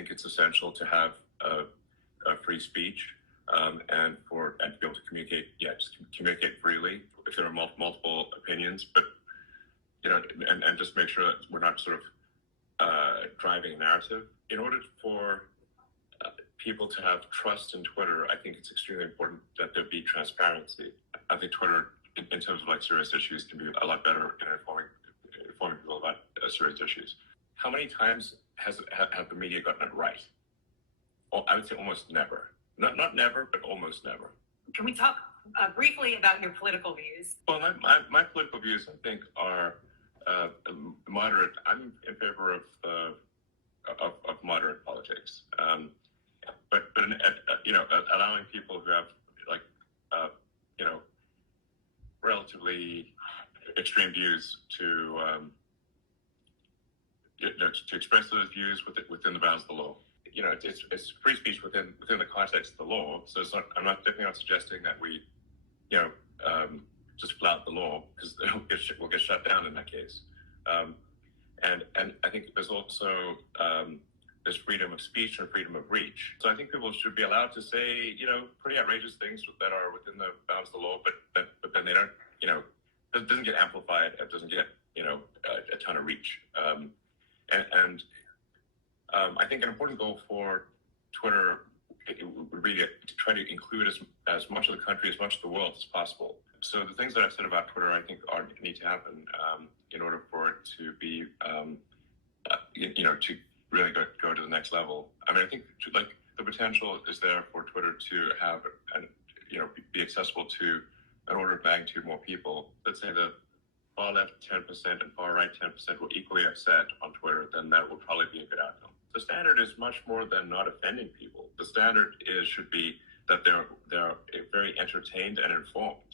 think it's essential to have a free speech and to be able to communicate. Yeah, just communicate freely if there are multiple opinions, but and just make sure that we're not sort of driving a narrative. In order for people to have trust in Twitter, I think it's extremely important that there be transparency. I think Twitter, in terms of like serious issues, can be a lot better in informing people about serious issues. How many times have the media gotten it right? I would say almost never. Not never, but almost never. Can we talk briefly about your political views? Well, my political views, I think, are moderate. I'm in favor of moderate politics, but allowing people who have relatively extreme views to express those views within the bounds of the law. It's free speech within the context of the law. So it's not. I'm definitely not suggesting that we, just flout the law, because we'll get shut down in that case. And I think there's also there's freedom of speech and freedom of reach. So I think people should be allowed to say, pretty outrageous things that are within the bounds of the law, but then they don't, it doesn't get amplified. It doesn't get, a ton of reach. I think an important goal for Twitter would be to try to include as much of the country, as much of the world as possible. So the things that I've said about Twitter, I think need to happen in order for it to be, to really go to the next level. I mean, I think the potential is there for Twitter to have, be accessible to an order of magnitude more people. Let's say the far left 10% and far right 10% were equally upset on Twitter, then that would probably be a good outcome. The standard is much more than not offending people. The standard should be that they're very entertained and informed.